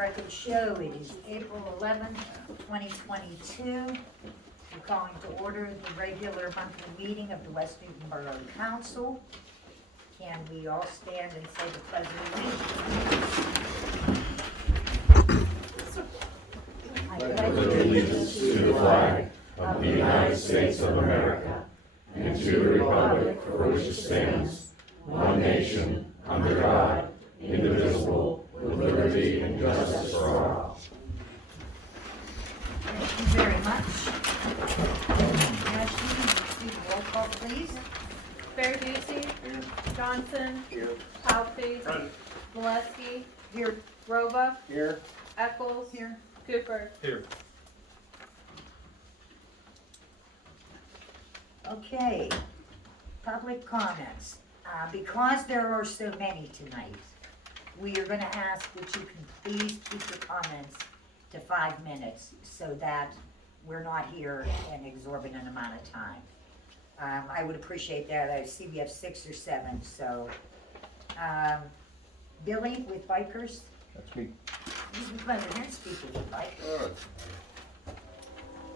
Record show, it is April 11th, 2022. We're calling to order the regular monthly meeting of the West Newton Borough Council. Can we all stand and say the pledge of allegiance? I pledge allegiance to the flag of the United States of America and to the republic for which it stands, one nation, under God, indivisible, with liberty and justice for all. Thank you very much. Ashley, do the roll call, please. Baraducci. Here. Johnson. Here. Palfy. Valesky. Here. Roba. Here. Eccles. Here. Cooper. Here. Okay, public comments. Because there are so many tonight, we are going to ask that you can please keep your comments to 5 minutes so that we're not here an exorbitant amount of time. I would appreciate that. I see we have 6 or 7, so. Billy with Bikers. That's me. This is a pleasure to speak with you, Mike.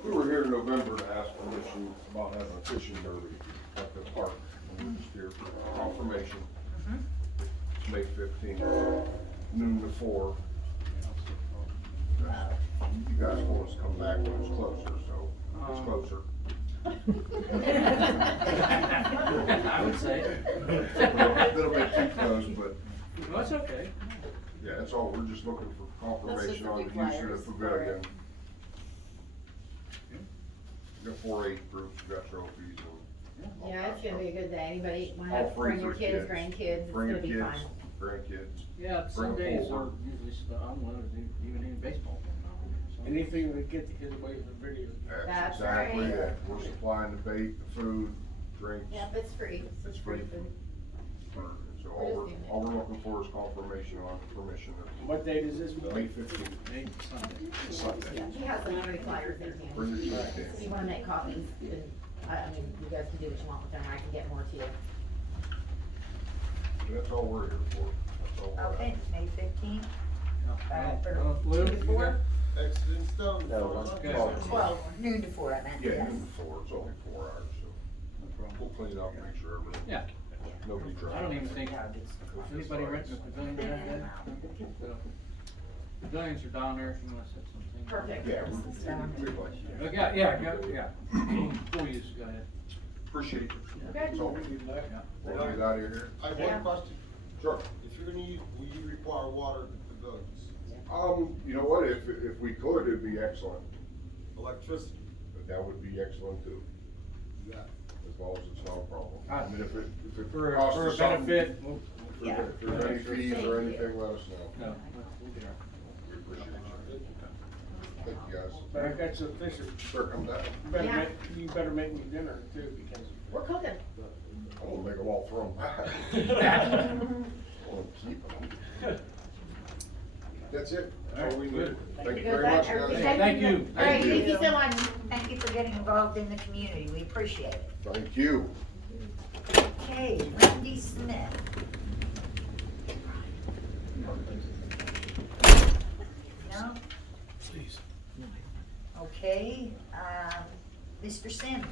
We were here in November to ask permission about having a fishing derby at the park. We were just here for confirmation. It's May 15th, noon to 4. You guys want us to come back when it's closer, so it's closer. I would say. A little bit too close, but No, it's okay. yeah, that's all. We're just looking for confirmation on the use of flyers the pavilion. We got 4-H groups, we got trophies and. all Yeah, it's kinds gonna of be a good day. Anybody wanna All have, free bring your for kids, kids. grandkids, it's Bring gonna your be kids, fun. grandkids. Yeah, Bring some a days full are usually, I'm one of the, even in baseball. Anything to get the kids away from video. That's Exactly right. it. We're supplying the bait, the food, drinks. Yep, it's free. It's free. food. So We're all just we're, doing it. all we're looking for is confirmation on permission of What date is this, Bill? May 15th, Hey, Sunday. Sunday. Yeah, he has some already flyers in here. Bring your kids If you in. wanna make copies, then, I mean, you guys can do what you want with them, I can get more to you. That's all we're here for. That's all we're Okay, asking. May 15th, Lou, 2 to 4? Exit stone. No, Okay. 12, noon to 4, I meant. Yeah, yes. noon to 4. It's only 4 hours, so we'll clean it up and make sure everything. Yeah, Nobody drives. I don't even think, Yeah, it's- anybody renting a pavilion down there? Pavilions are down there if you wanna set something. Perfect. Yeah, we'd like you. Yeah. Full use, go ahead. Appreciate it. Okay. That's all we need. Yeah. We'll get out of here. I have Yeah. one question. Sure. If you're gonna use, will you require water at the pavilions? You know what, if we could, it'd be excellent. Electricity? But that would be excellent too, Yeah. as long as it's not a problem. I mean, if it For costs a us something, benefit, if Yeah. there's any fees or anything, let us know. no, we'll get our. We appreciate you. Thank you guys. But I got some fish, Sure, come down. Yeah. you better make me dinner too, because We're cooking. I'm gonna make them all throw them back. I'm gonna keep them. That's it. That's all we need. Thank you very much, guys. Thank you. All right, Thank thank you so much. Thank you for getting involved in the community, we appreciate it. Thank you. Okay, Randy Smith. No? Please. Okay, Mr. Sims.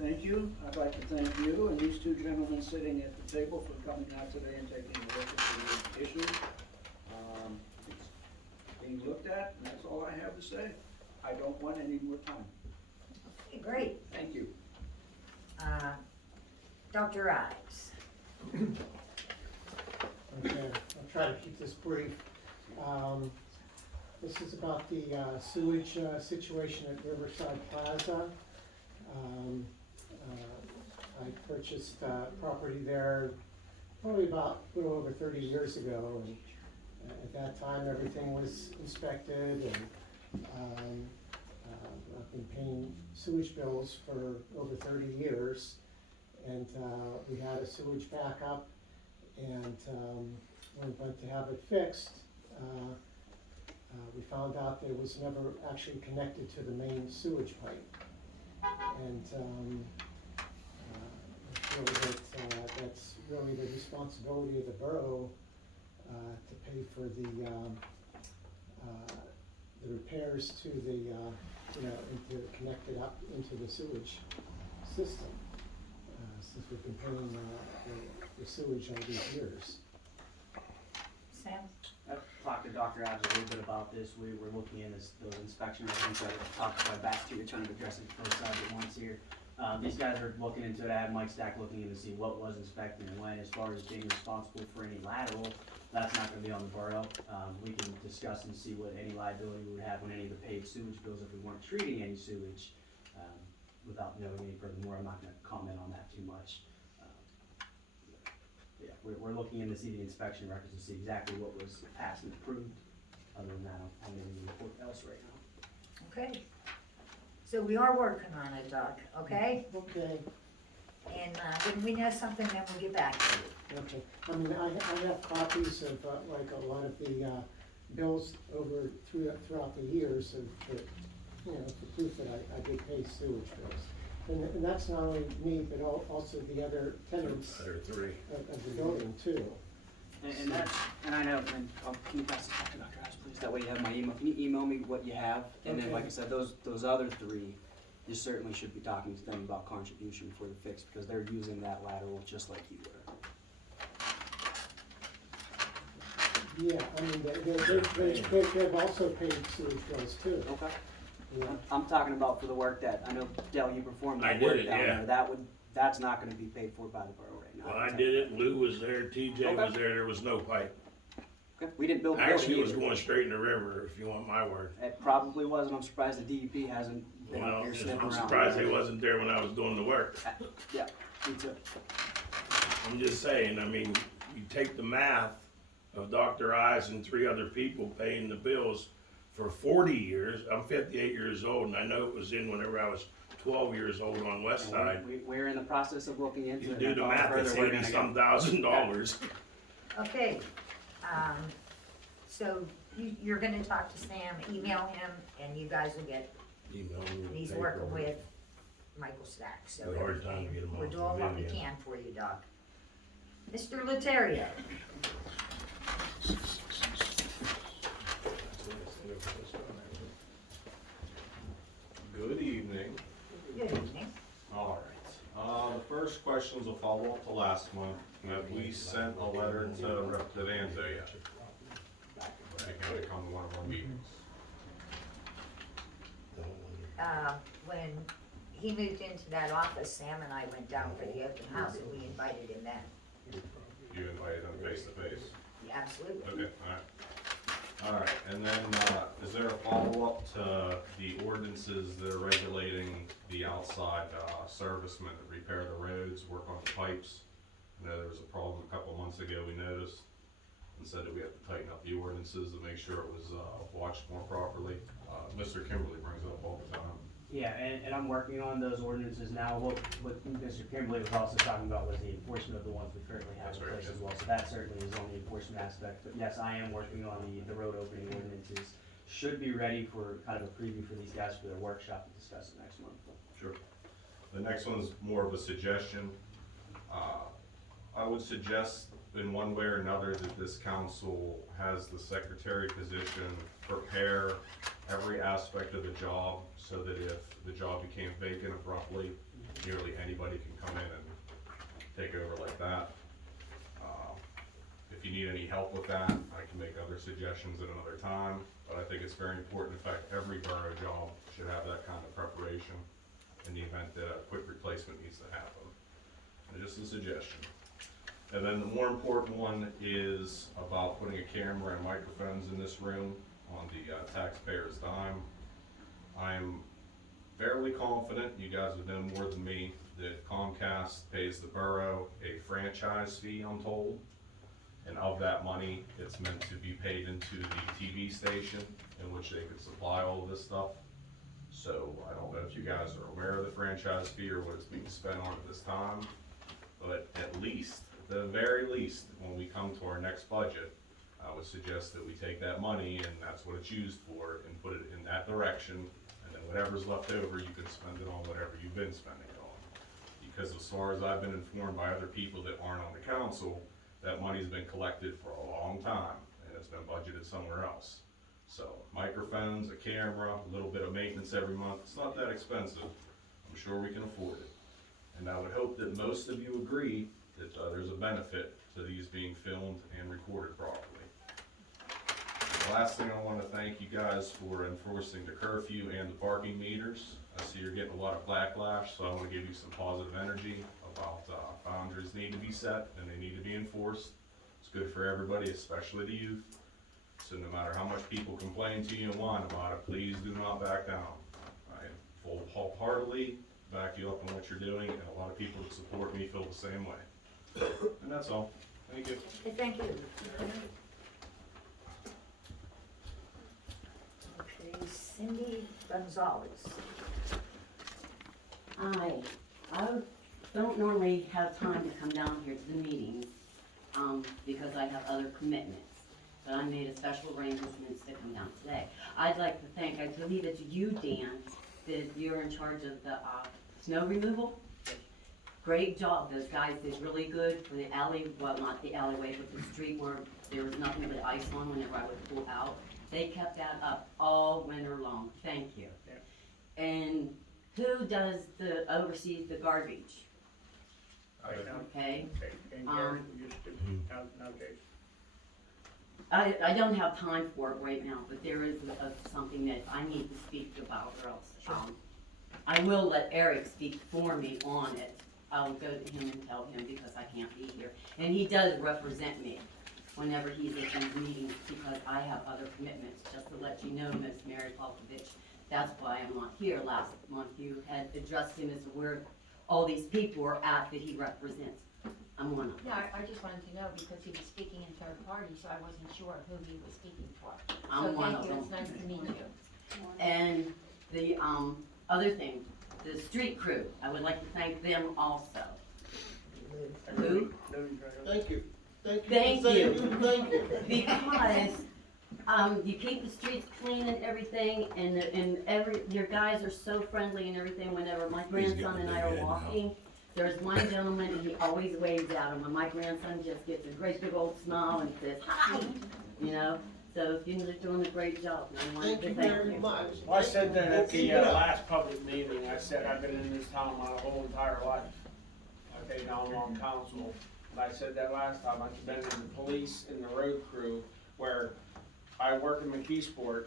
Thank you. I'd like to thank you and these two gentlemen sitting at the table for coming out today and taking a look at the issue. It's being looked at, and that's all I have to say. I don't want any more time. Okay, great. Thank you. Dr. Ives. Okay, I'll try to keep this brief. This is about the sewage situation at Riverside Plaza. I purchased property there probably about a little over 30 years ago, and at that time everything was inspected, and I've been paying sewage bills for over 30 years, and we had a sewage backup, and when we went to have it fixed, we found out that it was never actually connected to the main sewage pipe. And I feel that that's really the responsibility of the borough to pay for the repairs to the, and to connect it up into the sewage system, since we've been paying the sewage all these years. Sam? I've talked to Dr. Adams a little bit about this. We were looking in those inspection records. I talked to my back to you, trying to address it both sides at once here. These guys are looking into it. I had Mike Stack looking in to see what was inspected and when. As far as being responsible for any lateral, that's not gonna be on the borough. We can discuss and see what any liability we would have on any of the paid sewage bills if we weren't treating any sewage. Without knowing any furthermore, I'm not gonna comment on that too much. Yeah, we're looking in to see the inspection records to see exactly what was passed and approved. Other than that, I'm giving you a report else right now. Okay. So we are working on it, Doc, okay? Okay, And when we know something, then we'll get back to you. okay. I mean, I have copies of, like, a lot of the, bills throughout the years of, for proof that I did pay sewage bills. And that's not only me, but also the other tenants There are three. of the building too. And that's, and I know, and can you pass this back to Dr. House, please? That way you have my email. Can you email me what you have? And then, Okay. like I said, those other three, you certainly should be talking to them about contribution for the fix, because they're using that lateral just like you were. Yeah, I mean, they've also paid sewage bills too. Okay. Yeah. I'm talking about for the work that, I know, Dell, you performed I that did work it, down yeah. there. That's not gonna be paid for by the borough right now. Well, I did it, Lou was there, TJ Okay. was there was no pipe. Okay, we didn't build the building Actually, it was either. going straight in the river, if you want my word. It probably was, and I'm surprised the DEP hasn't been up Well, here sniffing I'm around. surprised they wasn't there when I was doing the work. Yeah, me too. I'm just saying, I mean, you take the math of Dr. Eyes and three other people paying the bills for 40 years. I'm 58 years old, and I know it was in whenever I was 12 years old on West Side. We're in the process of looking into You it. do the and math, further it's we're $80 gonna some $1,000. Okay, so you're gonna talk to Sam, email him, and you guys will get, Email me the he's paperwork. working with Michael Stack, so Had a hard time to get him we're off the doing what we video. can for you, Doc. Mr. Leterio, Good evening. good evening. All right. The first question is a follow-up to last month. Have we sent a letter to Rep. Devanzo yet? They gotta come to one of our meetings. When he moved into that office, Sam and I went down for the open house, and we invited him then. You invited them face to face? Absolutely. Okay, all right. All right, and then, is there a follow-up to the ordinances that are regulating the outside, servicemen that repair the roads, work on the pipes? I know there was a problem a couple months ago, we noticed, and said that we have to tighten up the ordinances to make sure it was, watched more properly. Mr. Kimberly brings it up all the time. Yeah, and I'm working on those ordinances now. What Mr. Kimberly was also talking about was the enforcement of the ones we currently have That's in right, place as yeah. well. So that certainly is on the enforcement aspect. But yes, I am working on the road opening ordinances. Should be ready for kind of a preview for these guys for their workshop to discuss it next month. Sure. The next one's more of a suggestion. I would suggest in one way or another that this council has the secretary position prepare every aspect of the job so that if the job became vacant abruptly, nearly anybody can come in and take over like that. If you need any help with that, I can make other suggestions at another time, but I think it's very important. In fact, every borough job should have that kind of preparation in the event that a quick replacement needs to happen. And just a suggestion. And then the more important one is about putting a camera and microphones in this room on the taxpayer's dime. I'm fairly confident, you guys would know more than me, that Comcast pays the borough a franchise fee, I'm told. And of that money, it's meant to be paid into the TV station in which they could supply all of this stuff. So I don't know if you guys are aware of the franchise fee or what it's being spent on at this time, but at least, at the very least, when we come to our next budget, I would suggest that we take that money, and that's what it's used for, and put it in that direction, and then whatever's left over, you can spend it on whatever you've been spending it on. Because as far as I've been informed by other people that aren't on the council, that money's been collected for a long time, and it's been budgeted somewhere else. So microphones, a camera, a little bit of maintenance every month, it's not that expensive. I'm sure we can afford it. And I would hope that most of you agree that there's a benefit to these being filmed and recorded properly. The last thing I want to thank you guys for enforcing the curfew and the parking meters. I see you're getting a lot of backlash, so I want to give you some positive energy about boundaries need to be set and they need to be enforced. It's good for everybody, especially the youth. So no matter how much people complain to you and whine about it, please do not back down. I full wholeheartedly back you up on what you're doing, and a lot of people that support me feel the same way. And that's all. Thank you. Okay, thank you. Okay, Cindy Gonzalez. Hi, I don't normally have time to come down here to the meetings, because I have other commitments. But I made a special arrangements to come down today. I'd like to thank, I believe it's you, Dan, that you're in charge of the, snow removal. Great job, those guys did really good for the alley, well, not the alleyway, but the street where there was nothing but ice on whenever I would pull out. They kept that up all winter long, thank you. Yeah. And who does oversees the garbage? Okay, And Gary used to, nowadays. I don't have time for it right now, but there is something that I need to speak about, or else, I will let Eric speak for me on it. I'll go to him and tell him because I can't be here. And he does represent me whenever he's at these meetings because I have other commitments. Just to let you know, Miss Mary Palkovich, that's why I'm not here. Last month you had addressed him as to where all these people are at that he represents. I'm one of them. Yeah, I just wanted to know because he was speaking in third party, so I wasn't sure who he was speaking for. I'm one of So them. thank you, it's nice to meet you. And the other thing, the street crew, I would like to thank them also. Who? Thank you. Thank you. Thank you. Because you keep the streets clean and everything, and your guys are so friendly and everything. Whenever my grandson and I are walking, there's one gentleman and he always waves at him, and my grandson just gets a great big old smile and says, "Hi," you know. So you're doing a great job, and I wanted to thank you. Very much. Well, I said that at the last public meeting, I said I've been in this town my whole entire life. I've been on council, and I said that last time, I've been in the police and the road crew, where I work in McKeesport.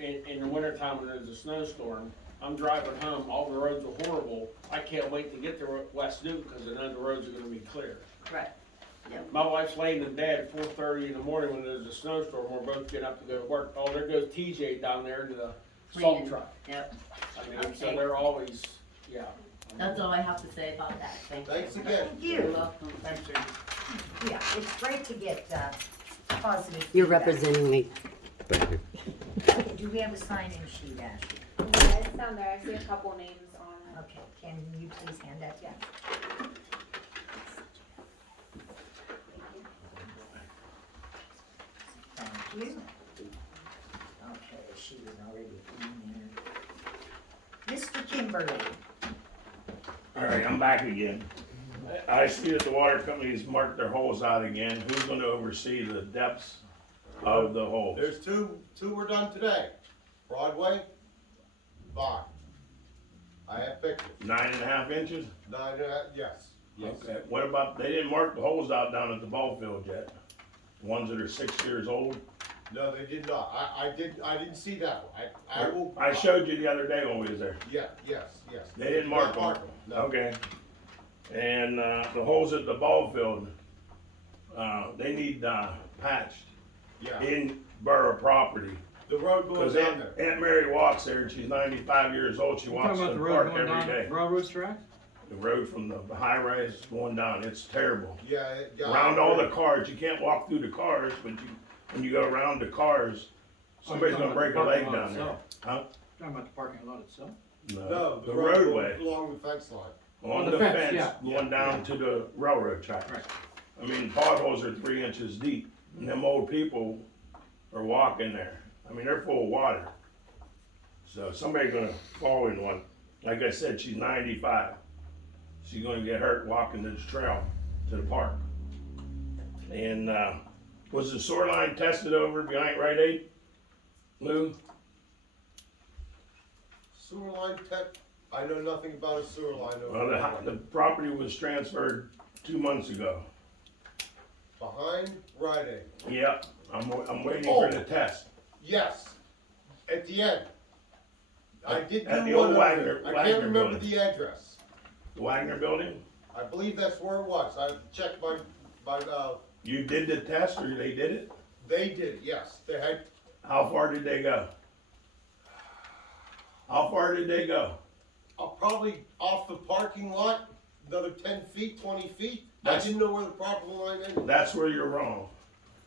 In the wintertime when there's a snowstorm, I'm driving home, all the roads are horrible, I can't wait to get to West Newton, because I know the roads are gonna be clear. Correct. Yep. My wife's laying in bed at 4:30 in the morning when there's a snowstorm, we're both getting up to go to work. Oh, there goes TJ down there in the salt Cleaning. truck. Yep. I mean, so Okay. they're always, yeah. That's all I have to say about that. Thank you. Thanks again. Thank You're you. welcome. Thanks, Sandy. Yeah, it's great to get positive You're feedback. representing me. Do we have a sign-in sheet, Ashley? Yeah, it's down there. I see a couple names on it. Okay, can you please hand that to us? Thank you. Okay, she was already in there. Mr. Kimberly, All right, I'm back again. I see that the water companies marked their holes out again. Who's gonna oversee the depths of the holes? There's two were done today. Broadway, Vine. I have pictures. 9.5 inches? Yes. Yes. Okay, what about, they didn't mark the holes out down at the ball field yet? Ones that are 6 years old? No, they did not. I didn't see that one. I will. I showed you the other day when we was there. Yeah, yes. They didn't mark Not them. No. Okay. And, the holes at the ball field, they need, patched Yeah. in borough property. The road goes Cause down there. Aunt Mary walks there and she's 95 years old. She You walks talking to about the the road park going every down day. railroad track? The road from the high rise going down, it's terrible. Yeah. Around all the cars, you can't walk through the cars, but when you go around the cars, somebody's gonna break a leg down there. Huh? Talking about the parking lot itself? No, The road roadway, along the fence line. on the the fence, fence, yeah. going down to the railroad tracks. Right. I mean, potholes are 3 inches deep, and them old people are walking there. I mean, they're full of water. So somebody's gonna fall in one. Like I said, she's 95. She's gonna get hurt walking this trail to the park. And, was the sewer line tested over behind Rite Aid? Lou? Sewer line I know nothing about a sewer line Well, over the property was transferred 2 months ago. behind Rite Aid. Yep, I'm waiting for the test. Yes, at the end. I did At the do one old over Wagner- there. I Wagner can't remember building. the address. The Wagner building? I believe that's where it was. I checked my, You did the test or they did it? they did, yes. They had, How far did they go? How far did they go? probably off the parking lot, another 10 feet, 20 feet. I That's- didn't know where the property line ended. That's where you're wrong.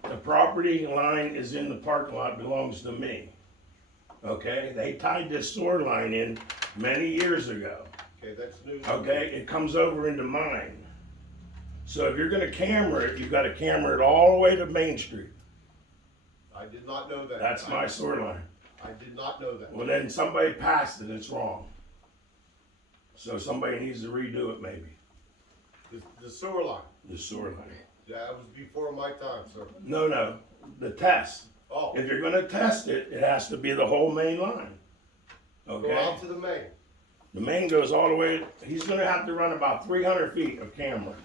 The property line is in the parking lot, belongs to me. Okay, they tied this sewer line in many years ago. Okay, that's news. Okay, it comes over into mine. So if you're gonna camera it, you gotta camera it all the way to Main Street. I did not know that. That's my sewer line. I did not know that. Well, then somebody passed it, it's wrong. So somebody needs to redo it maybe, The sewer line, the sewer line. that was before my time, sir. No, the test. Oh, If you're gonna test it, it has to be the whole main line. go Okay? out to the main. The main goes all the way, he's gonna have to run about 300 feet of camera.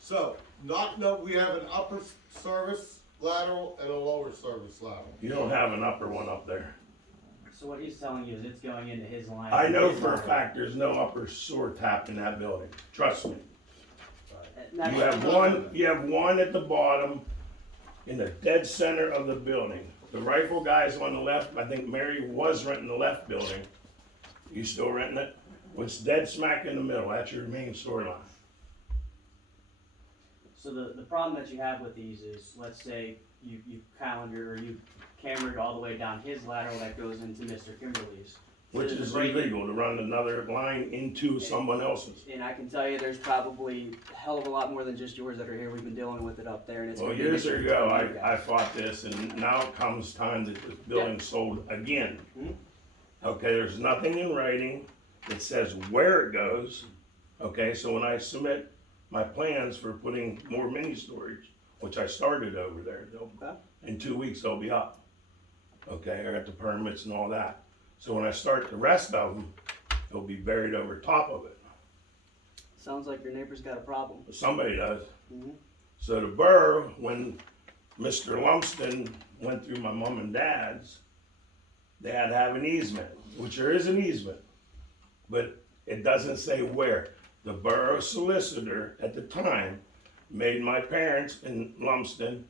So, we have an upper service lateral and a lower service lateral. You don't have an upper one up there. So what he's telling you is it's going into his line. I know His for a line. fact there's no upper sewer tap in that building, trust me. And that's- You have one at the bottom, in the dead center of the building. The rifle guy's on the left, I think Mary was renting the left building. You still renting it? It's dead smack in the middle, that's your main sewer line. So the problem that you have with these is, let's say you calendar or you cambered all the way down his lateral that goes into Mr. Kimberly's. Which So is the break- illegal, to run another line into someone else's. And I can tell you, there's probably a hell of a lot more than just yours that are here. We've been dealing with it up there, and it's. Well, been years an issue ago, for you guys. I fought this, and now it comes time that the building's sold again. Mhm. Okay, there's nothing in writing that says where it goes. Okay, so when I submit my plans for putting more mini storage, which I started over there, Okay. in 2 weeks they'll be up. Okay, I got the permits and all that. So when I start the rest of them, they'll be buried over top of it. Sounds like your neighbor's got a problem. Somebody does. Mhm. So the borough, when Mr. Lumsden went through my mom and dad's, they had to have an easement, which there is an easement, but it doesn't say where. The borough solicitor at the time made my parents in Lumsden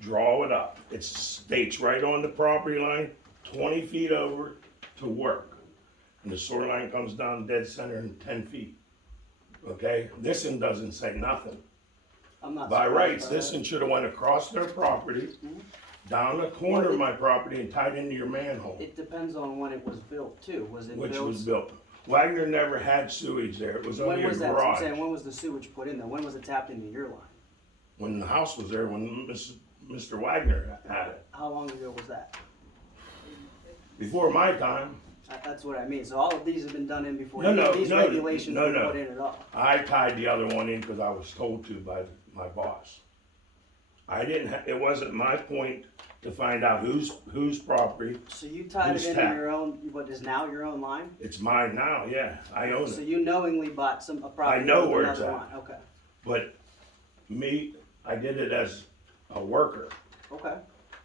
draw it up. It states right on the property line, 20 feet over to work. And the sewer line comes down dead center in 10 feet. Okay, this one doesn't say nothing. I'm not. By surprised rights, by this that. one should have went across their property, down the corner of my property and tied into your manhole, It depends on when it was built too. Was it which built? was built. Wagner never had sewage there, it was only When a was that? I'm saying, garage. when was the sewage put in there? When was it tapped into your line? When the house was there, when Mr. Wagner had it, How long ago was that? before my time. That's what I mean. So all of these have been done in before No, any no, of these no, regulations no, were no. put in at all. I tied the other one in because I was told to by my boss. I didn't, it wasn't my point to find out whose property, So you tied it Who's into tapped? your own, what is now your own line? it's mine now, yeah, I own So it. you knowingly bought a property know with where it's another at. line? Okay, But me, I did it as a worker. okay.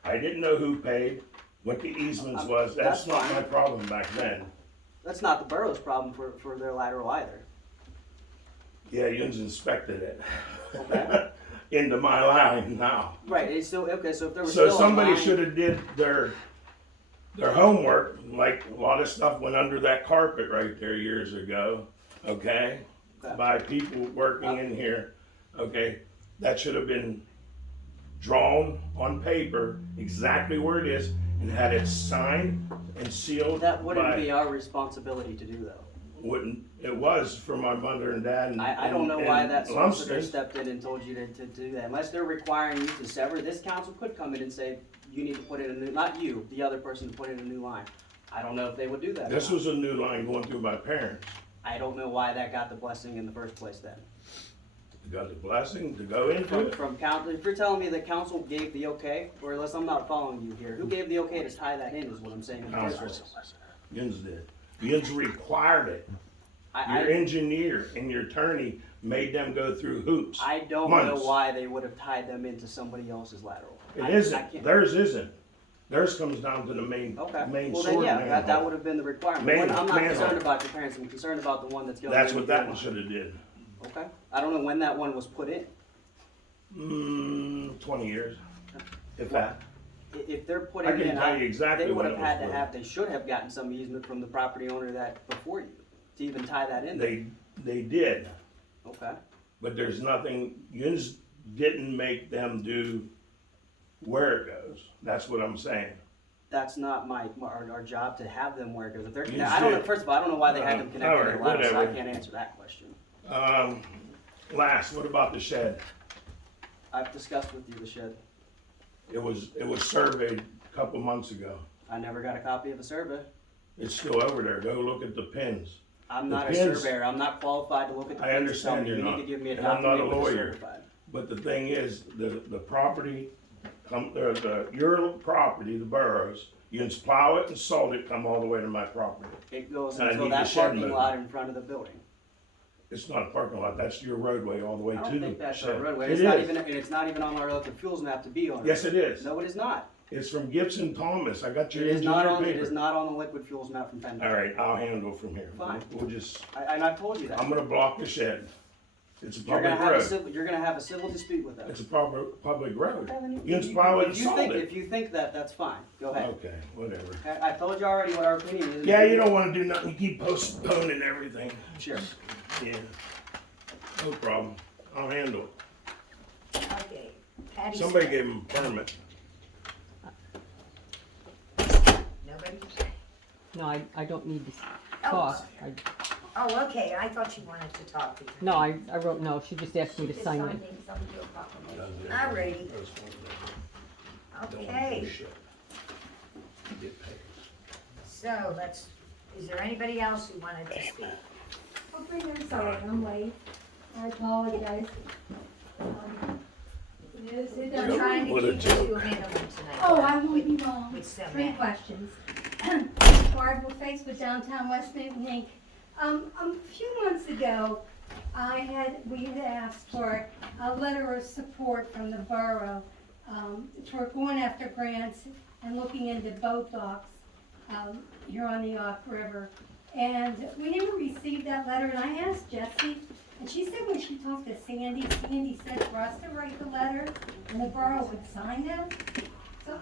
I didn't know who paid, what the easements was, that's That's not fine. my problem back then. That's not the borough's problem for their lateral either. Yeah, Yun's inspected it. Okay. Into my line now. Right, it's still, okay, so if there was So still a somebody line- should have did their homework, like a lot of stuff went under that carpet right there years ago, okay? Okay. By people working in here, okay? That should have been drawn on paper, exactly where it is, and had it signed and sealed That wouldn't by- be our responsibility to do though. Wouldn't, it was for my mother and dad and I don't know why that solicitor Lumsden. stepped in and told you to do that. Unless they're requiring you to sever, this council could come in and say, you need to put in a new, not you, the other person to put in a new line. I don't know if they would do that. or This not. was a new line going through my parents. I don't know why that got the blessing in the first place then. got the blessing to go into it. From council, if you're telling me that council gave the okay, or unless I'm not following you here, who gave the okay to tie that in is what I'm saying in the first place. Yins did. Yins required it. Your engineer and your attorney made them go through hoops. I don't know months. why they would have tied them into somebody else's lateral. It I isn't. can't- Theirs isn't. Theirs comes down to the main Okay, main well sword then, yeah, manhole. that would have been the requirement. Man- I'm not manhole. concerned about your parents, I'm concerned about the one that's going in. That's what that the one should have did. Okay, I don't know when that one was put in. 20 years, if that. If they're I putting can it in, tell you exactly they would when have it was had to put have, they should have gotten some easement from the property owner that before you, to even tie that in. They did, Okay, but there's nothing, Yins didn't make them do where it goes. That's what I'm saying. that's not our job to have them where it goes. If they're, You I don't know, said- first of all, I don't know why they had them connected alright, to the ladder, so I whatever. can't answer that question. Last, what about the shed? I've discussed with you the shed. It was surveyed a couple months ago. I never got a copy of a survey. It's still over there. Go look at the pins. I'm The not a pins- surveyor, I'm not qualified to look at the I pins and tell understand me. you're You not. need to give me a And I'm not a document with it lawyer. certified. But the thing is, the property, your property, the boroughs, you can plow it and salt it, come all the way to my property. It goes And I until need the that shed parking moved. lot in front of the building. It's not a parking lot, that's your roadway all the way I to don't the think that's shed. our roadway, It it's not is. even, and it's not even on our liquid fuels map to be on it. Yes, it is. No, it is not. It's from Gibson Thomas. I got your It is not engineer on, it is paper. not on the liquid fuels map from Fender. All right, I'll handle it from here. Fine. We'll just, And I've told you that. I'm gonna block the shed. It's a You're gonna public have a road. civil, you're gonna have a civil dispute with them. It's a public road. Okay, then You can plow it and if you salt think, it. if you think that, that's fine, go ahead. Okay, whatever. I told you already what our opinion is. Yeah, you don't wanna do nothing. You keep postponing everything. Sure. Yeah. No problem. I'll handle it. Okay, Patty. Somebody Smith. gave him a permit. Nobody? No, I don't need to Oh, talk. Oh, okay, I thought you wanted to talk to me. No, I wrote no, she just asked me to Just sign it. signing something to a proclamation. Alrighty, okay, so is there anybody else who wanted to speak? Okay, I'm sorry, I'm late. I apologize. We're trying to What a keep it joke. to a minimum tonight. Oh, I won't be long. With so 3 many. questions. Barb, we're faced with downtown West Newton Inc. A few months ago, we had asked for a letter of support from the borough, for going after grants and looking into boat docks, here on the Yawk River. And we never received that letter, and I asked Jessie, and she said when she talked to Sandy said for us to write the letter, and the borough would sign it. So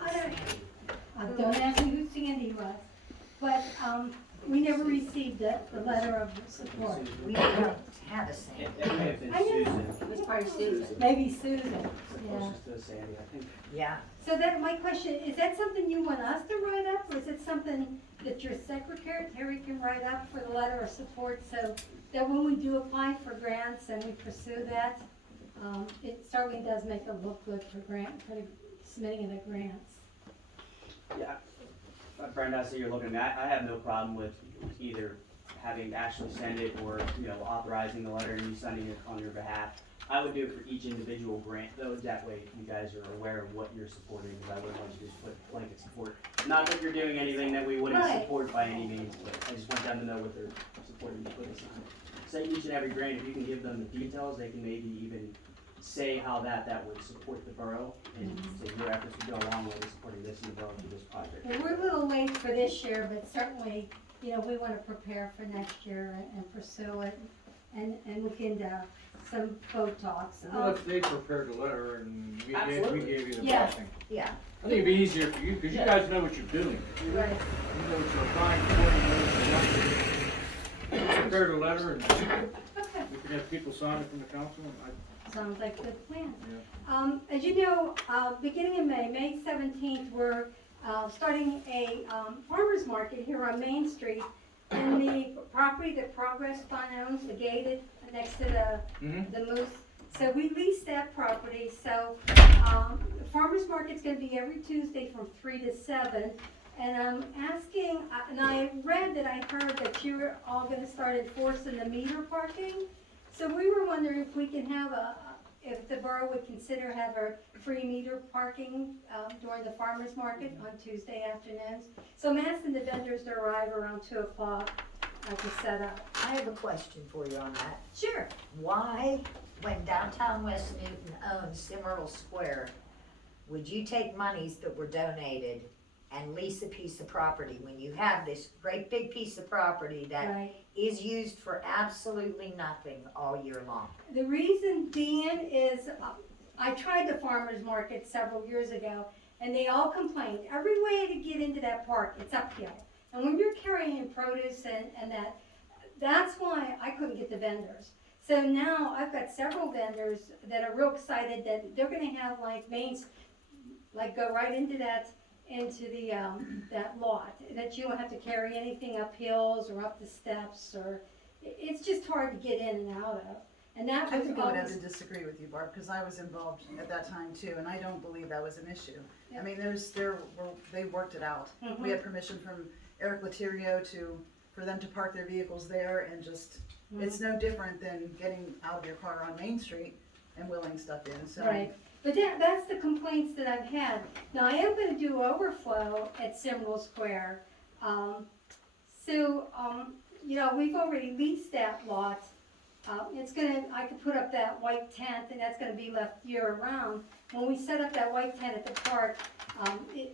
don't ask me who Sandy was, but, we never received the letter of support. We don't have a say. It may have been I know. Susan. It's probably Susan. Maybe Susan, yeah. Closest to Sandy, I think. Yeah, So my question, is that something you want us to write up, or is it something that your secretary can write up for the letter of support, so that when we do apply for grants and we pursue that, it certainly does make it look good for the submitting of the grants? Yeah. Brenda, I see you're looking at, I have no problem with either having Ashley send it or, authorizing the letter and you sending it on your behalf. I would do it for each individual grant though, that way you guys are aware of what you're supporting, because I wouldn't want you to just put blanket support. Not that you're doing anything that we wouldn't Right. support by any means, but I just want them to know what they're supporting to put us on. Say each and every grant, if you can give them the details, they can maybe even say how that would support the borough, and so your efforts would go a long way to supporting this and the borough through this project. Well, we're a little late for this year, but certainly, we want to prepare for next year and pursue it and look into some boat talks. Well, if they prepared the letter and we Absolutely. gave you the Yeah. blessing. yeah. I think it'd be easier for you, because you guys know what you're doing. Right. You know what you're applying for, you know what you're not. Prepare the letter and Okay. we can have people sign it from the council. Sounds like a good plan. Yeah. As you know, beginning in May 17th, we're starting a farmer's market here on Main Street. And the property that Progress Fund owns, the gated next to the moose. So we lease that property. So the farmer's market's going to be every Tuesday from 3 to 7. And I'm asking, and I read that I heard that you're all going to start enforcing the meter parking. So we were wondering if we can have if the borough would consider have a free meter parking, during the farmer's market on Tuesday afternoons. So I'm asking the vendors to arrive around 2 o'clock, to set up. I have a question for you on that. Sure. Why, when downtown West Newton owns Cimarron Square, would you take monies that were donated and lease a piece of property when you have this great big piece of property that Right. is used for absolutely nothing all year long? The reason being is, I tried the farmer's market several years ago, and they all complained, every way to get into that park, it's uphill. And when you're carrying produce and that's why I couldn't get the vendors. So now I've got several vendors that are real excited that they're gonna have like like go right into that lot, that you don't have to carry anything up hills or up the steps, or, it's just hard to get in and out of. And that I was think I would have always, to disagree with you, Barb, because I was involved at that time too, and I don't believe that was an issue. I Yeah. mean, they worked it out. We had permission from Eric Laterio for them to park their vehicles there, and just, it's no different than getting out of your car on Main Street and wheeling stuff in, so. right, but that's the complaints that I've had. Now, I am gonna do overflow at Cimarron Square. We've already leased that lot. I could put up that white tent, and that's gonna be left year round. When we set up that white tent at the park,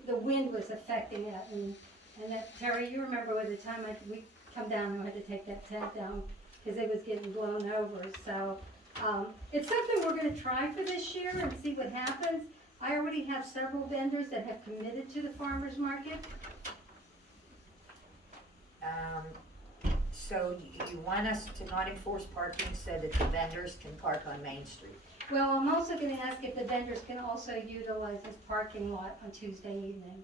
the wind was affecting it, and Terry, you remember by the time we come down, and we had to take that tent down, cause it was getting blown over, so. It's something we're gonna try for this year and see what happens. I already have several vendors that have committed to the farmer's market. So you want us to not enforce parking so that the vendors can park on Main Street? Well, I'm also gonna ask if the vendors can also utilize this parking lot on Tuesday evening,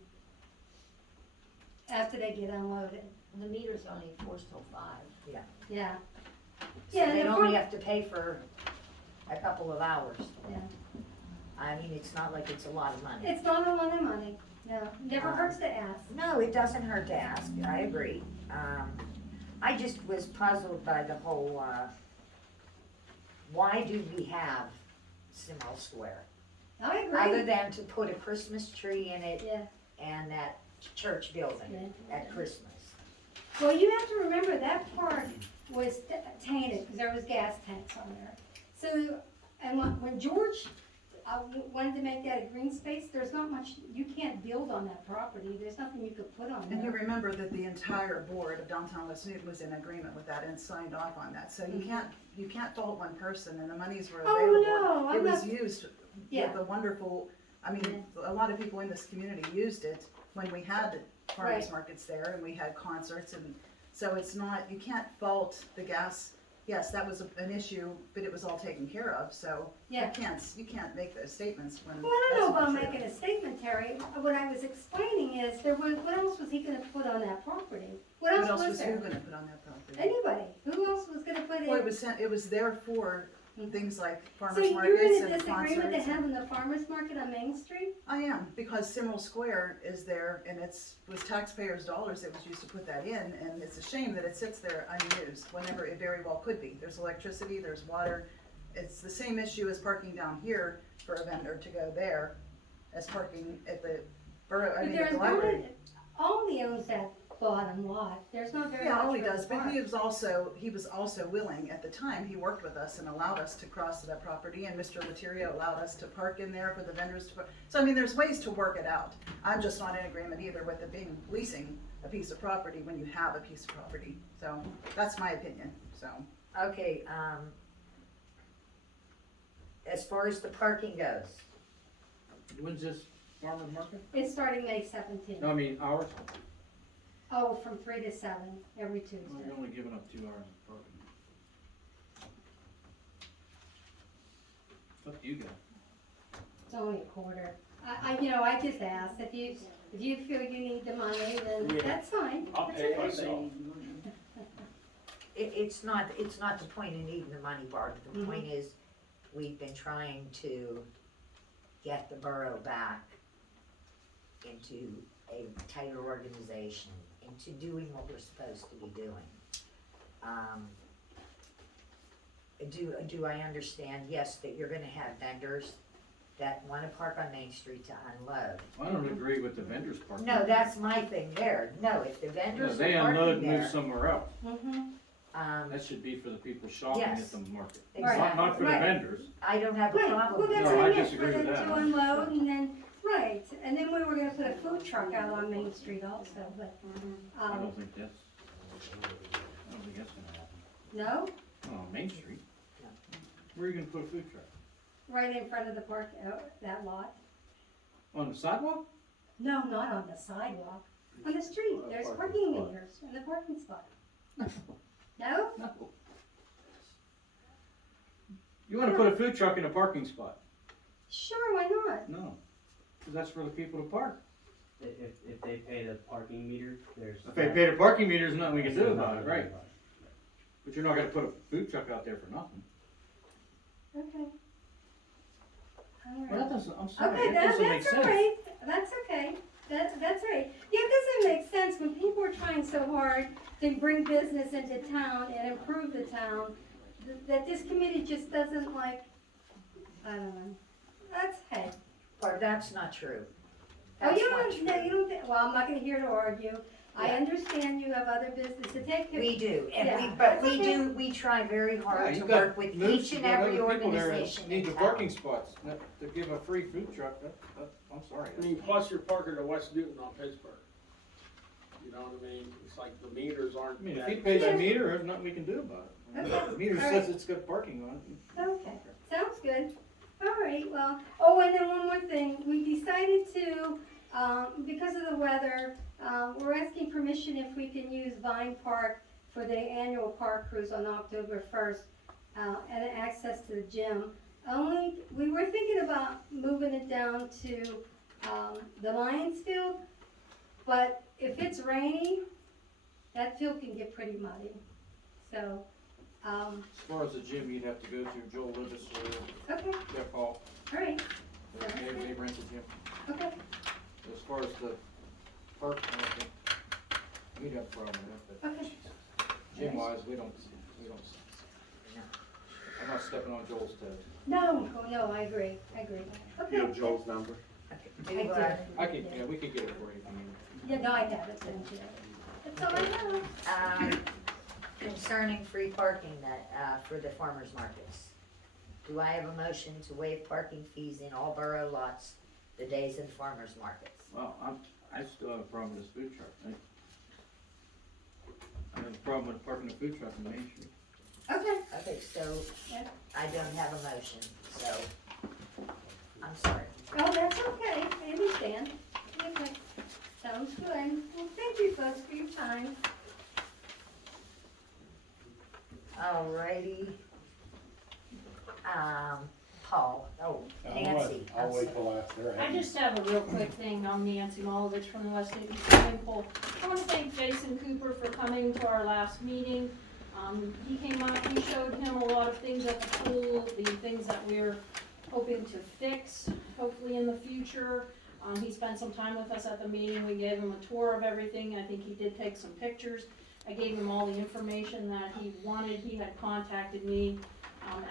after they get unloaded. The meter's only enforced till 5. Yeah. Yeah. So Yeah, they'd the only farm- have to pay for a couple of hours. Yeah. I mean, it's not like it's a lot of money. It's not a lot of money, no, never hurts to ask. No, it doesn't hurt to ask, I agree. I just was puzzled by the whole, why do we have Cimarron Square? I agree. Other than to put a Christmas tree in it Yeah. and that church building at Christmas. Well, you have to remember that park was tainted because there was gas tanks on there. So, and when George wanted to make that a green space, there's not much, you can't build on that property. There's nothing you could put on And you there. remember that the entire board of downtown West Newton was in agreement with that and signed off on that, so you can't fault one person, and the monies were Oh, available. no, I'm It was not- used Yeah. with a wonderful, I mean, a lot of people in this community used it when we had farmers Right. markets there and we had concerts, and so it's not, you can't fault the gas. Yes, that was an issue, but it was all taken care of, so Yeah. you can't make those statements when Well, I don't know that's about not true. making a statement, Terry. What I was explaining is, what else was he gonna put on that property? What else was who there? gonna put on that property? Anybody. Who else was gonna put in? Well, it was there for things like So farmers you're markets in and a disagreement to concerts. having the farmer's market on Main Street? I am, because Cimarron Square is there, and with taxpayers' dollars that was used to put that in, and it's a shame that it sits there unused, whenever it very well could be. There's electricity, there's water. It's the same issue as parking down here for a vendor to go there, as parking at the borough, But at there's the library. one, only owns that bottom lot. There's not very much. Yeah, all he for the does, but park. he was also willing, at the time, he worked with us and allowed us to cross that property, and Mr. Laterio allowed us to park in there for the vendors to park. So, I mean, there's ways to work it out. I'm just not in agreement either with it being leasing a piece of property when you have a piece of property. So, that's my opinion, so. Okay, as far as the parking goes, When's this farmer's market? It's starting May 17th. No, I mean hours. Oh, from 3 to 7 every Tuesday. Well, you're only giving up 2 hours of parking. It's up to you guys. It's only a quarter. I just asked, if you feel you need the money, then Yeah. that's fine. I'll That's pay okay. myself. it's not the point in needing the money, Barb. The Mhm. point is, we've been trying to get the borough back into a tighter organization, into doing what we're supposed to be doing. do I understand, yes, that you're gonna have vendors that wanna park on Main Street to unload? I don't agree with the vendors part. No, that's my thing there. No, if the No, vendors they are unload parking and move there, somewhere else. that should be for the people shopping at Yes. the market. Exactly. Not for the Right. vendors. I don't have a Right, problem well, with that's No, what I I meant, for disagree with them that. to unload and then, right, and then we were gonna put a food truck out on Main Street also, but, I um, don't think that's gonna happen. no, On Main Street. Where are you gonna put a food truck? right in front of the park, that lot. On the sidewalk? No, not on the sidewalk, on the street, there's parking meters in the parking spot. No? No. You wanna put a food truck in a parking spot? Sure, why not? No, cause that's for the people to park. If they pay the parking meter, there's. If they pay the parking meter, there's nothing we can do about it, right? But you're not gonna put a food truck out there for nothing. Okay. All Well, right. that doesn't, I'm sorry, Okay, that doesn't make that's all sense. right, that's okay, that's right. Yeah, it doesn't make sense when people are trying so hard to bring business into town and improve the town, that this committee just doesn't like, I don't know. That's, hey. Barb, that's not true. Oh, That's you not don't, no, true. you don't, well, I'm not gonna here to argue. I Yeah. understand you have other business to take care of. We do, and Yeah, but that's we okay. do, we try very Yeah, hard to you got work with moves, each and you got every other people there that organization Need in the town. parking spots, to give a free food truck, I'm sorry. I mean, plus you're parking to West Newton on Pittsburgh. You know what I mean? It's like the meters aren't. I mean, if that- he pays the meter, there's nothing we can do about it. Okay, The meter all says right. it's got parking on it. Okay, sounds good. All right, well, oh, and then one more thing, we decided to, because of the weather, we're asking permission if we can use Vine Park for the annual park cruise on October 1st, and access to the gym. Only, we were thinking about moving it down to, the Lions Field, but if it's rainy, that field can get pretty muddy. So, As far as the gym, you'd have to go through Joel Levis or okay, Jeff Hall. all right, They rent the gym. okay. As far as the park, I don't think we'd have a problem with that, Okay. but gym wise, we don't. I'm not stepping on Joel's toes. No, oh, no, I agree, Okay. You have Joel's number? Do, I did. I could, yeah, we could get it for you if you need it. Yeah, no, I have it, thank you. That's all I have. Concerning free parking that, for the farmers markets. Do I have a motion to waive parking fees in all borough lots the days of farmers markets? Well, I still have a problem with this food truck. I have a problem with parking the food truck on Main Street. Okay. Okay, so Yeah. I don't have a motion, so I'm sorry. Oh, that's okay, I understand. Okay, sounds good. Well, thank you folks for your time. Alrighty. Paul, Nancy. I'll wait till after. I just have a real quick thing. I'm Nancy Molovich from the West Newton Swimming Pool. I want to thank Jason Cooper for coming to our last meeting. He came up, we showed him a lot of things at the pool, the things that we're hoping to fix, hopefully in the future. He spent some time with us at the meeting. We gave him a tour of everything. I think he did take some pictures. I gave him all the information that he wanted. He had contacted me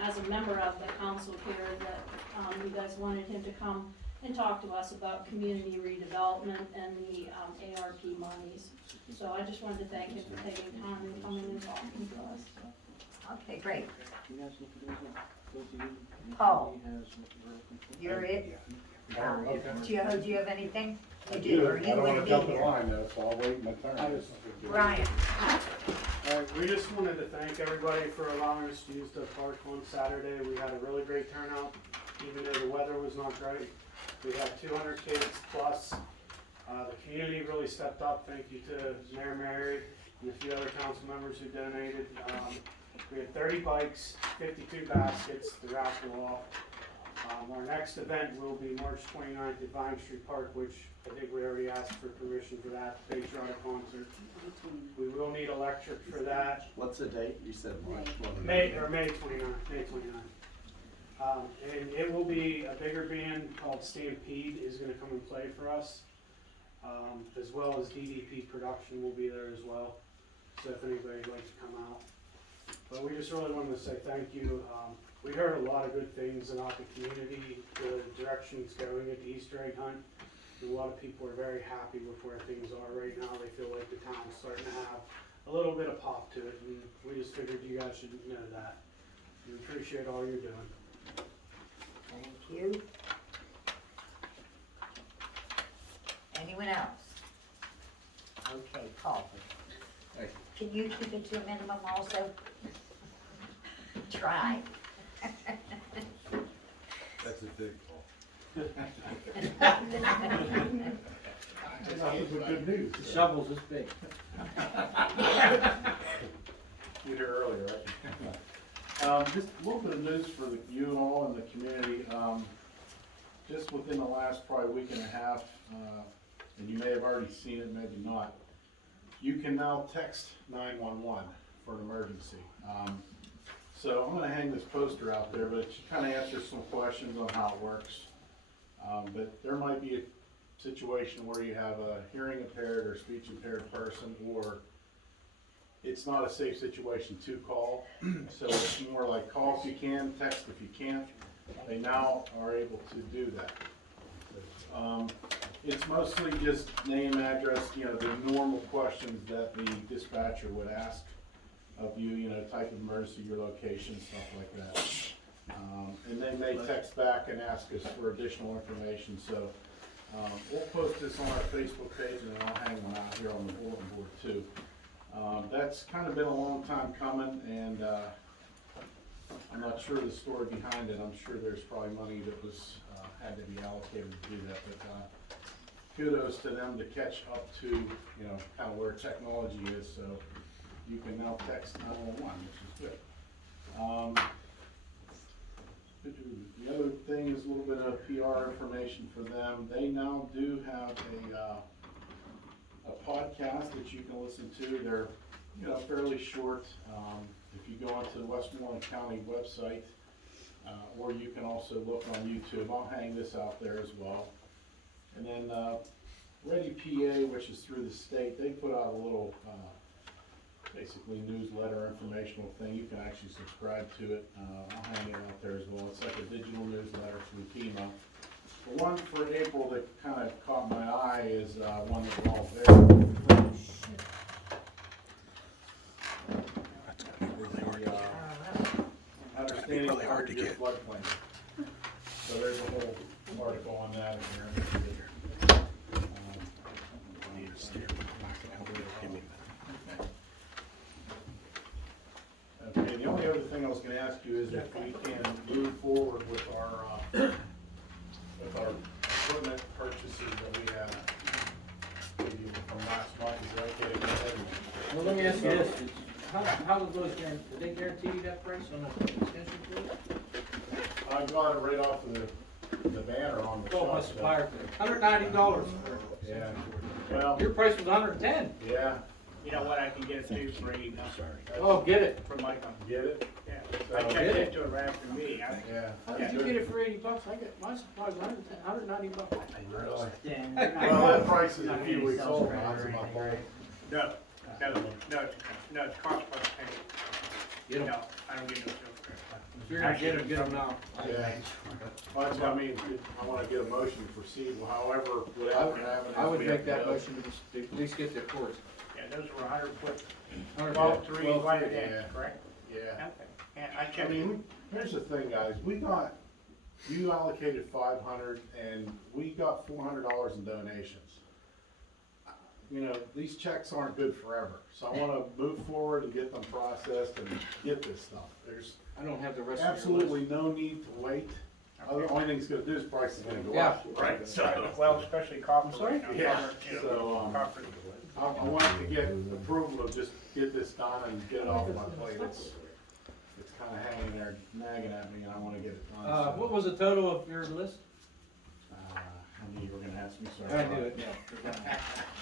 as a member of the council here that you guys wanted him to come and talk to us about community redevelopment and the ARP monies. So I just wanted to thank him for taking time and coming and talking to us. Okay, great. You guys look at those Paul. He has what we're looking for. You're it? Okay. Do you have anything? I You do, or I you don't wanna wouldn't jump be in here. line though, so I'll wait my turn. Brian. Alright, we just wanted to thank everybody for allowing us to use the park on Saturday. We had a really great turnout, even though the weather was not great. We had 200 kids plus. The community really stepped up. Thank you to Mayor Mary and a few other council members who donated. We had 30 bikes, 52 baskets to raffle off. Our next event will be March 29th at Vine Street Park, which I think we already asked for permission for that, patriotic concert. We will need electric for that. What's the date? You said March. May 29th. And it will be a bigger band called Stampede is gonna come and play for us. As well as DDP Production will be there as well. So if anybody'd like to come out. But we just really wanted to say thank you. We heard a lot of good things about the community, the direction it's going at the Easter egg hunt. And a lot of people are very happy with where things are right now. They feel like the town's starting to have a little bit of pop to it, and we just figured you guys should know that. We appreciate all you're doing. Thank you. Anyone else? Okay, Paul. Thank Can you keep it to a minimum also? Try. That's a big call. Nothing but good news. The shovel's this big. You heard earlier, right? Just a little bit of news for you and all in the community. Just within the last probably week and a half, and you may have already seen it, maybe not, you can now text 911 for an emergency. So I'm gonna hang this poster out there, but it kind of answers some questions on how it works. But there might be a situation where you have a hearing impaired or speech impaired person, or it's not a safe situation to call. So it's more like call if you can, text if you can't. They now are able to do that. It's mostly just name, address, you know, the normal questions that the dispatcher would ask of you, you know, type of emergency, your location, stuff like that. And they may text back and ask us for additional information, so we'll post this on our Facebook page, and then I'll hang one out here on the bulletin board too. That's kind of been a long time coming, and I'm not sure the story behind it. I'm sure there's probably money that was had to be allocated to do that, but kudos to them to catch up to, you know, kind of where technology is, so you can now text 911, which is good. The other thing is a little bit of PR information for them. They now do have a podcast that you can listen to. They're, you know, fairly short. If you go onto the Westmoreland County website, or you can also look on YouTube. I'll hang this out there as well. And then Ready PA, which is through the state, they put out a little basically newsletter informational thing. You can actually subscribe to it. I'll hang it out there as well. It's like a digital newsletter through FEMA. The one for April that kind of caught my eye is one that we're all there. That's gonna be really hard to get. Understanding really hard to get. floodplain. So there's a whole article on that in here. Okay, the only other thing I was gonna ask you is if we can move forward with our equipment purchases that we had from last month. Is that okay to go ahead and? Well, let me ask you this, how would those guarantee, did they guarantee you that price on the extension cord? I got it right off of the banner on the Oh, my shelf. supplier, $190. Yeah, well, Your price was $110. yeah, You know what, I can get it to you for 80 bucks. Oh, get it. From my company. get it? Yeah. So- I checked into it right after the meeting. Yeah. How did you get it for $80? I get, my supplies $190. Really? Yeah. Well, that price is a few weeks old now, it's my fault. No, it's cost plus penny. Get 'em. No, I don't get no sales credit. If you're gonna get them now. Yeah. Well, that's what I mean, I wanna get a motion to proceed, well, however, whatever happened. I would make that motion to at least get their cords. Yeah, those were 100-foot, 100 12-3 12, wide yeah. ends, correct? Yeah. Okay. And I I checked. mean, here's the thing, guys, you allocated 500 and we got $400 in donations. You know, these checks aren't good forever, so I wanna move forward and get them processed and get this stuff. There's I don't have the rest of your list. absolutely no need to wait. The only thing it's gonna do is price is gonna go Yeah. up. Right. So, Well, especially copper sorry? right now. Yeah. Copper, you know, So, copper. I wanted to get approval to just get this done and get it off my plate. It's kinda hanging there nagging at me and I wanna get it done. so. What was the total of your list? I knew you were gonna ask me, sorry. I knew it, yeah.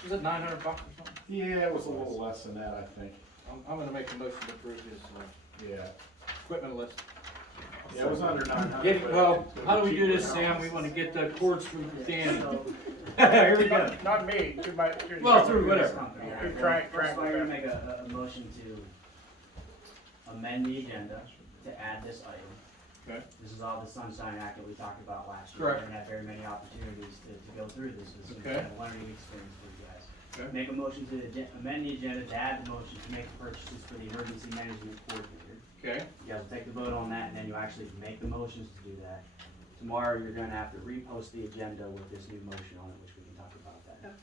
Was it $900 or something? Yeah, it was a little less than that, I think. I'm gonna make a motion to approve his Yeah. equipment list. Yeah, it was under 900. Get, but well, it's gonna how do be we do cheaper this, now. Sam? We wanna get the cords through Danny. Here we go. Not me, through my, through. Well, through whatever. Try First, I'm gonna make a motion to amend the agenda to add this item. Okay. This is all the Sunshine Act that we talked about last year. Correct. We haven't had very many opportunities to go through this. This is Okay. a learning experience for you guys. Okay. Make a motion to amend the agenda to add the motion to make purchases for the emergency management coordinator. Okay. You guys will take the vote on that, and then you actually make the motions to do that. Tomorrow, you're gonna have to repost the agenda with this new motion on it, which we can talk about that.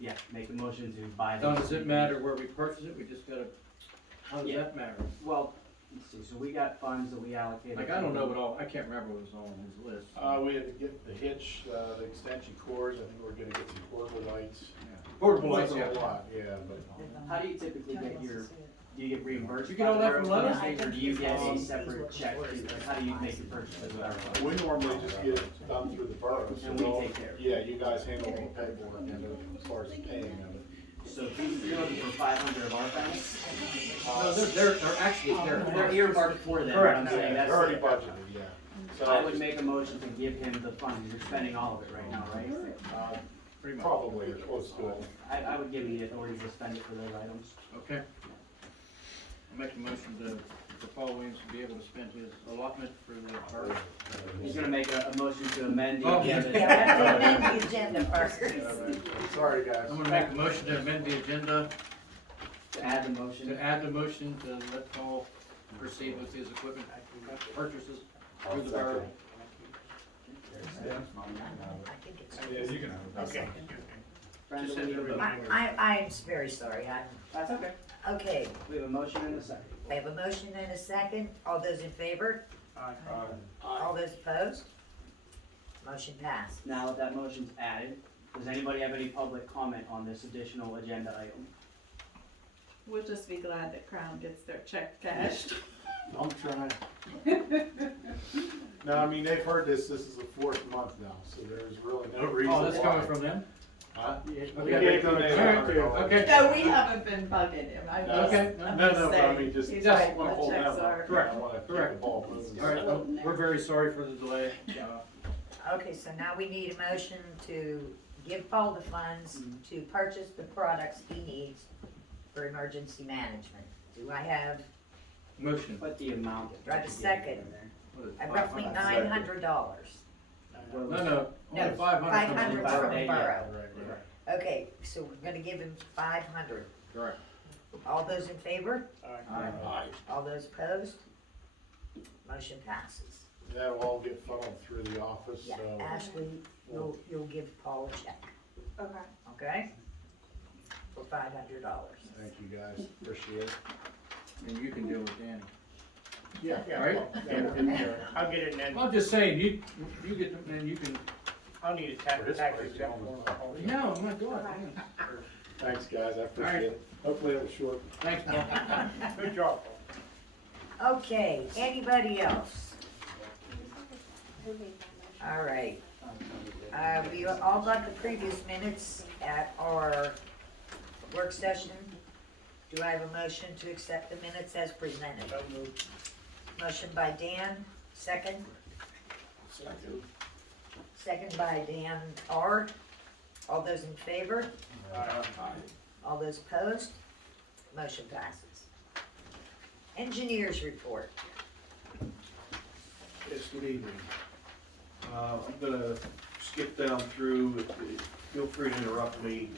Yeah, make a motion to buy the. Now, does it matter where we purchase it? We just gotta, how does Yeah. that matter? Well, let's see, so we got funds that we allocated. Like, I don't know what all, I can't remember what was on his list. We had to get the hitch, the extension cords, I think we're gonna get some portable lights. Portable lights, Wasn't a yeah. lot, yeah, but. How do you typically get your, do you get reimbursed? You get all by that the from borough Lowe's? company, Or do you get a separate check, like, how do you make your purchases with our funds? We normally just get it done through the borough. so And we they'll- take care of it. Yeah, you guys handle all the paperwork and as far as the paying of it. So if you're looking for 500 of our funds, No, they're actually, they're earmarked for that, Correct. I'm saying, that's. They're already budgeted, yeah. So I would make a motion to give him the funds, you're spending all of it right now, right? pretty much. Probably, or close to it. I would give him the authority to spend it for those items. Okay. I'll make a motion for Paul Williams to be able to spend his allotment for the borough. He's gonna make a motion to amend the Oh. agenda. Yeah, we have to amend the agenda first. Sorry, guys. I'm gonna make a motion to amend the agenda, To add the motion. to add the motion to let Paul proceed with his equipment purchases through the borough. I think it's. Yeah, you can. Okay. Brenda, we have a- I'm very sorry, That's okay. okay, We have a motion and a second. I have a motion and a second, all those in favor? All those opposed? Motion passed. Now that that motion's added, does anybody have any public comment on this additional agenda item? We'll just be glad that Crown gets their check cashed. I'm trying. No, I mean, they've heard this is the 4th month now, so there's really no reason. Oh, that's why. coming from them? Huh? Okay. We gave them Okay. No, we haven't been bugging him, I'm No, just, Okay. I'm No, just no, but I saying, mean, just, he's just right, wanna the hold checks them up. are. Correct. I wanna keep Correct. the ball moving. All right, well, we're very sorry for the delay. Okay, so now we need a motion to give Paul the funds to purchase the products he needs for emergency management. Do I have Motion. Put the amount. Do I have a second? What is it, roughly $500? $900? No, no, No, only 500. 500 from the Yeah, borough. right. Okay, so we're gonna give him 500. Correct. All those in favor? Aye. All those opposed? Motion passes. That'll all get funneled through the office, Yeah, so. Ashley, you'll give Paul a check, Okay. okay? For $500. Thank you, guys, appreciate it. And you can deal with Danny. Yeah. Right? I'll get it then. I'm just saying, you get them, and you can, I'll need a For his tax price, exempt almost. form. no, my God. yeah. Thanks, guys, I appreciate Alright. it. Hopefully it was short. Thanks, Paul. Good job, Paul. Okay, anybody else? All right. We all got the previous minutes at our work session. Do I have a motion to accept the minutes as presented? Motion by Dan, second. Second by Dan R. All those in favor? All those opposed? Motion passes. Engineers report. Yes, good evening. I'm gonna skip down through, feel free to interrupt me.